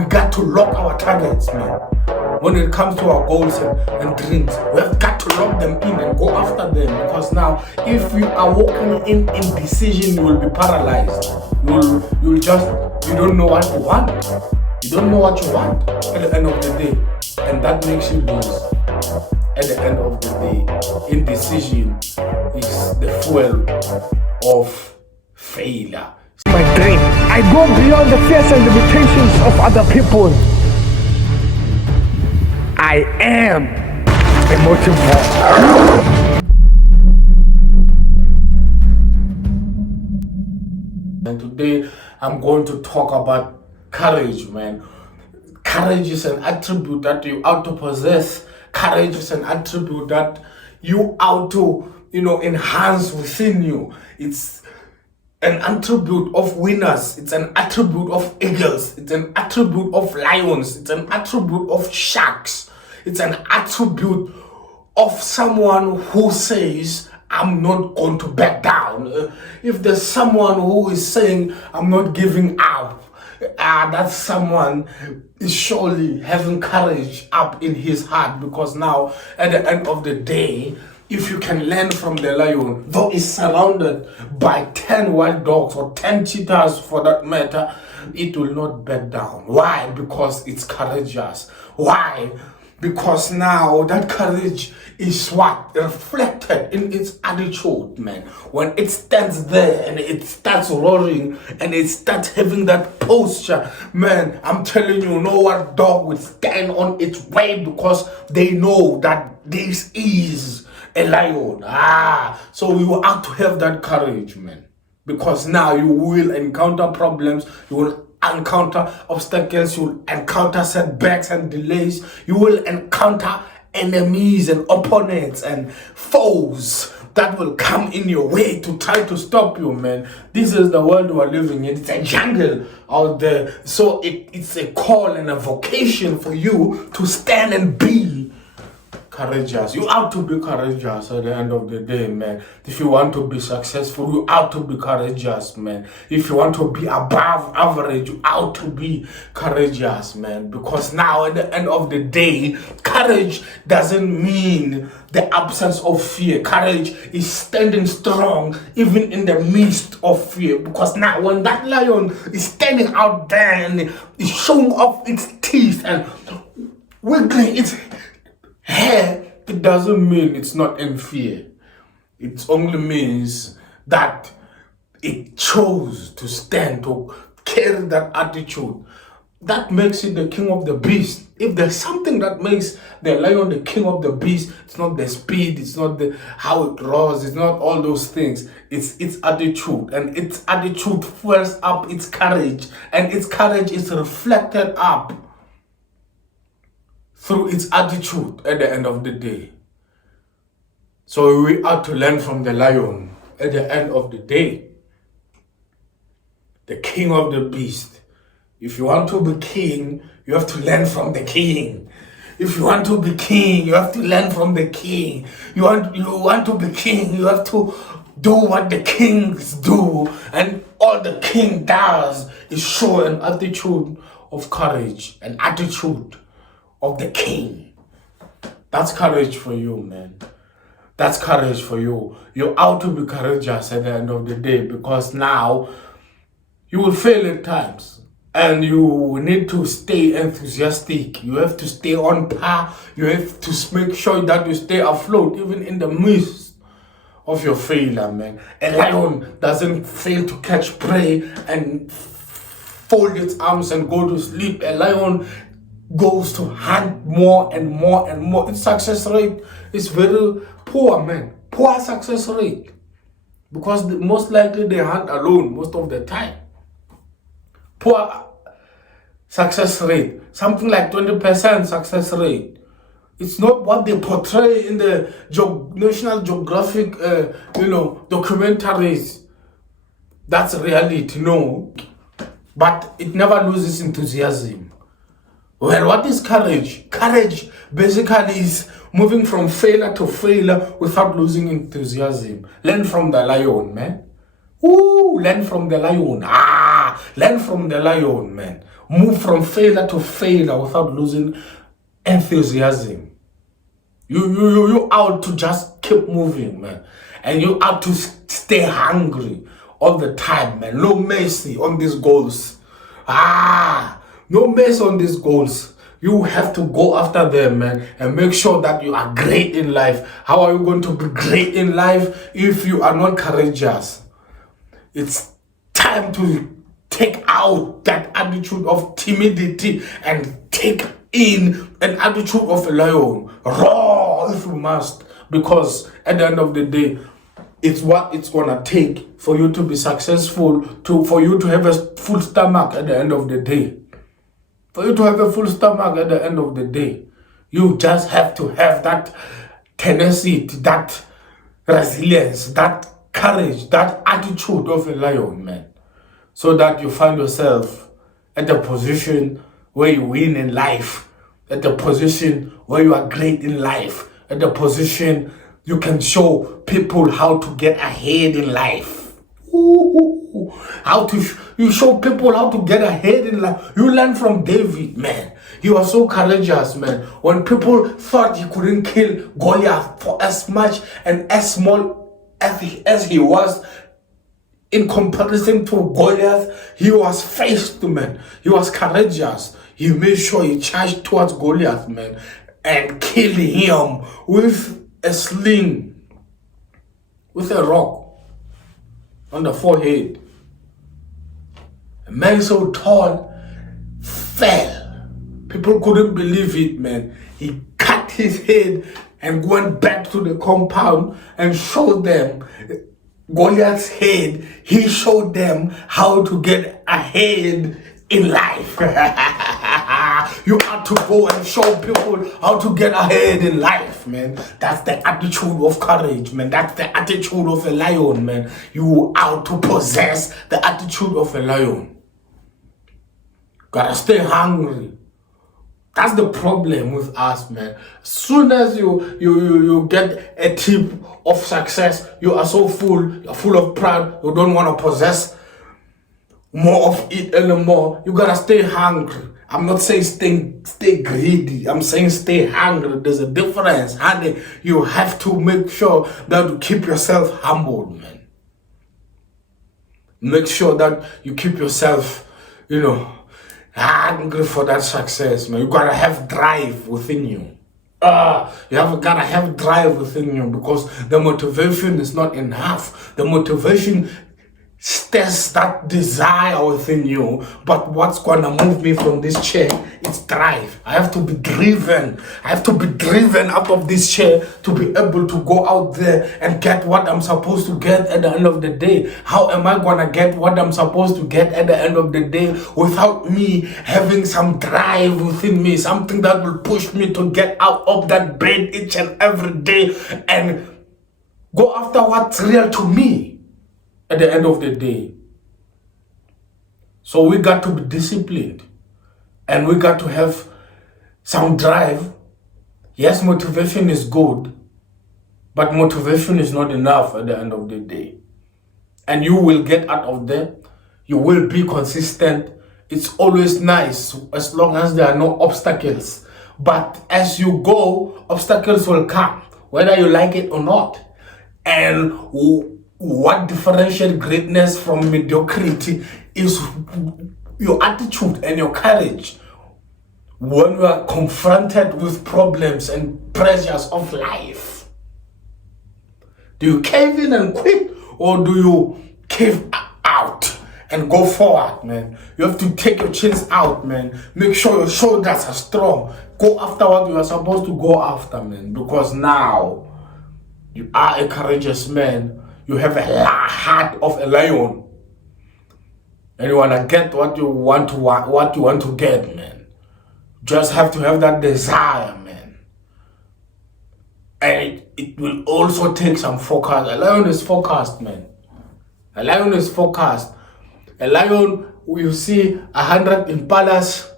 we got to lock our targets, man. When it comes to our goals and dreams, we have got to lock them in and go after them. Because now, if you are walking in indecision, you will be paralyzed. You don't know what you want. You don't know what you want at the end of the day, and that makes you lose. At the end of the day, indecision is the fuel of failure. My dream. I go beyond the fears and limitations of other people. I am a motivator. And today I'm going to talk about courage, man. Courage is an attribute that you ought to possess. Courage is an attribute that you ought to, enhance within you. It's an attribute of winners. It's an attribute of eagles. It's an attribute of lions. It's an attribute of sharks. It's an attribute of someone who says, I'm not going to back down. If there's someone who is saying, I'm not giving up, that someone is surely having courage up in his heart. Because now, at the end of the day, if you can learn from the lion, though it's surrounded by 10 wild dogs or 10 cheetahs for that matter, it will not back down. Why? Because it's courageous. Why? Because now that courage is what? Reflected in its attitude, man. When it stands there and it starts roaring and it starts having that posture, man, I'm telling you, no one dog will stand on its way because they know that this is a lion. So you have to have that courage, man. Because now you will encounter problems, you will encounter obstacles, you will encounter setbacks and delays, you will encounter enemies and opponents and foes that will come in your way to try to stop you, man. This is the world we are living in. It's a jungle out there. So it's a call and a vocation for you to stand and be courageous. You have to be courageous at the end of the day, man. If you want to be successful, you have to be courageous, man. If you want to be above average, you have to be courageous, man. Because now at the end of the day, courage doesn't mean the absence of fear. Courage is standing strong even in the midst of fear. Because now when that lion is standing out there and is showing off its teeth and wiggling its hair, it doesn't mean it's not in fear. It only means that it chose to stand, to carry that attitude. That makes it the king of the beast. If there's something that makes the lion the king of the beast, it's not the speed, it's not the how it roars, it's not all those things. It's its attitude, and its attitude fuels up its courage, and its courage is reflected up through its attitude at the end of the day. So we have to learn from the lion at the end of the day. The king of the beast. If you want to be king, you have to learn from the king. If you want to be king, you have to learn from the king. You want to be king, you have to do what the kings do. And all the king does is show an attitude of courage, an attitude of the king. That's courage for you, man. That's courage for you. You ought to be courageous at the end of the day, because now you will fail at times and you need to stay enthusiastic. You have to stay on par. You have to make sure that you stay afloat even in the midst of your failure, man. A lion doesn't fail to catch prey and fold its arms and go to sleep. A lion goes to hunt more and more and more. Its success rate is very poor, man. Poor success rate. Because most likely they hunt alone most of the time. Poor success rate. Something like 20% success rate. It's not what they portray in the National Geographic, documentaries. That's reality, no. But it never loses enthusiasm. Well, what is courage? Courage basically is moving from failure to failure without losing enthusiasm. Learn from the lion, man. Learn from the lion. Learn from the lion, man. move from failure to failure without losing enthusiasm. You out to just keep moving, man. And you out to stay hungry all the time, man. No mercy on these goals. No mercy on these goals. You have to go after them, man, and make sure that you are great in life. How are you going to be great in life if you are not courageous? It's time to take out that attitude of timidity and take in an attitude of a lion. Roar if you must, because at the end of the day, it's what it's gonna take for you to be successful, for you to have a full stomach at the end of the day. For you to have a full stomach at the end of the day, you just have to have that tenacity, that resilience, that courage, that attitude of a lion, man. So that you find yourself at the position where you win in life, at the position where you are great in life, at the position you can show people how to get ahead in life. You show people how to get ahead in life. You learn from David, man. He was so courageous, man. When people thought he couldn't kill Goliath for as much and as small as he was, in comparison to Goliath, he was faced, man. He was courageous. He made sure he charged towards Goliath, man, and killed him with a sling, with a rock on the forehead. A man so tall fell. People couldn't believe it, man. He cut his head and went back to the compound and showed them Goliath's head. He showed them how to get ahead in life. You have to go and show people how to get ahead in life, man. That's the attitude of courage, man. That's the attitude of a lion, man. You out to possess the attitude of a lion. Gotta stay hungry. That's the problem with us, man. As soon as you get a tip of success, you are so full, you're full of pride, you don't want to possess more of it anymore. You gotta stay hungry. I'm not saying stay greedy. I'm saying stay hungry. There's a difference, honey. You have to make sure that you keep yourself humble, man. Make sure that you keep yourself, hungry for that success, man. You gotta have drive within you. Gotta have drive within you, because the motivation is not enough. The motivation stirs that desire within you, but what's gonna move me from this chair is drive. I have to be driven. I have to be driven out of this chair to be able to go out there and get what I'm supposed to get at the end of the day. How am I gonna get what I'm supposed to get at the end of the day without me having some drive within me, something that will push me to get out of that bed each and every day and go after what's real to me at the end of the day? So we got to be disciplined, and we got to have some drive. Yes, motivation is good, but motivation is not enough at the end of the day. And you will get out of there. You will be consistent. It's always nice as long as there are no obstacles. But as you go, obstacles will come, whether you like it or not. And what differentiates greatness from mediocrity is your attitude and your courage when you are confronted with problems and pressures of life. Do you cave in and quit, or do you cave out and go forward, man? You have to take your chins out, man. Make sure your shoulders are strong. Go after what you are supposed to go after, man, because now you are a courageous man. You have a heart of a lion, and you wanna get what you want to get, man. Just have to have that desire, man. And it will also take some focus. A lion is focused, man. A lion is focused. A lion, you see 100 impalas,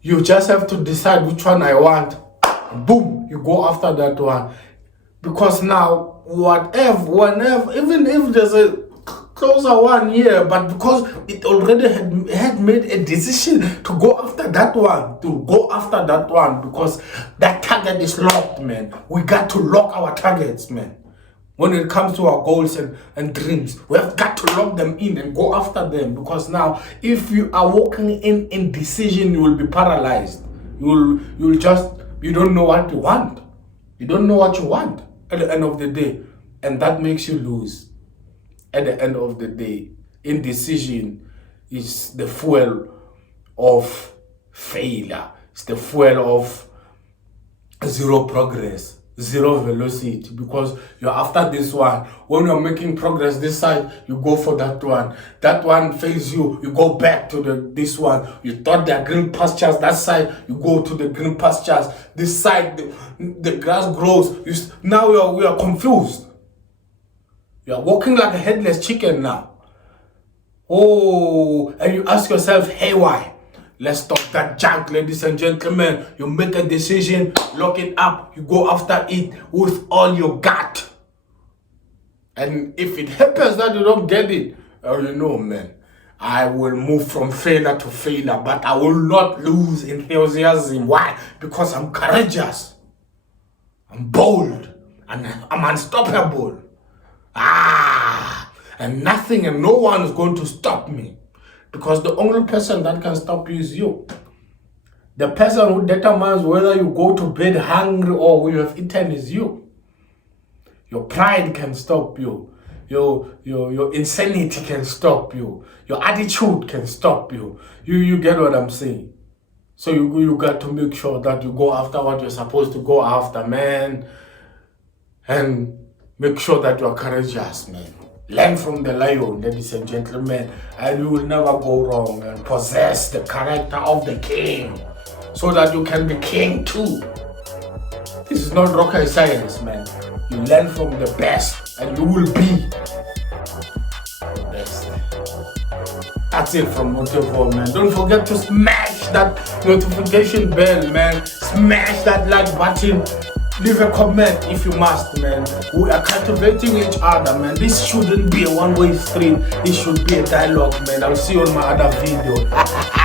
you just have to decide which one I want. Boom, you go after that one. Because now, whenever, even if there's a closer one year, but because it already had made a decision to go after that one, because that target is locked, man. We got to lock our targets, man. When it comes to our goals and dreams, we have got to lock them in and go after them, because now if you are walking in indecision, you will be paralyzed. You don't know what you want. You don't know what you want at the end of the day, and that makes you lose. At the end of the day, indecision is the fuel of failure. It's the fuel of zero progress, zero velocity, because you're after this one. When you're making progress this side, you go for that one. That one fails you, you go back to this one. You thought there are green pastures that side, you go to the green pastures. This side, the grass grows. Now we are confused. You are walking like a headless chicken now. Oh, and you ask yourself, hey, why? Let's stop that junk, ladies and gentlemen. You make a decision, lock it up, you go after it with all your gut. And if it happens that you don't get it, man, I will move from failure to failure, but I will not lose enthusiasm. Why? Because I'm courageous, I'm bold, and I'm unstoppable. And nothing and no one is going to stop me, because the only person that can stop you is you. The person who determines whether you go to bed hungry or you have eaten is you. Your pride can stop you. Your insanity can stop you. Your attitude can stop you. You get what I'm saying? So you got to make sure that you go after what you're supposed to go after, man. And make sure that you are courageous, man. Learn from the lion, ladies and gentlemen, and you will never go wrong, and possess the character of the king so that you can be king too. This is not rocket science, man. You learn from the best and you will be the best. That's it from Motivo, man. Don't forget to smash that notification bell, man. Smash that like button. Leave a comment if you must, man. We are cultivating each other, man. This shouldn't be a one-way street. This should be a dialogue, man. I'll see you on my other video.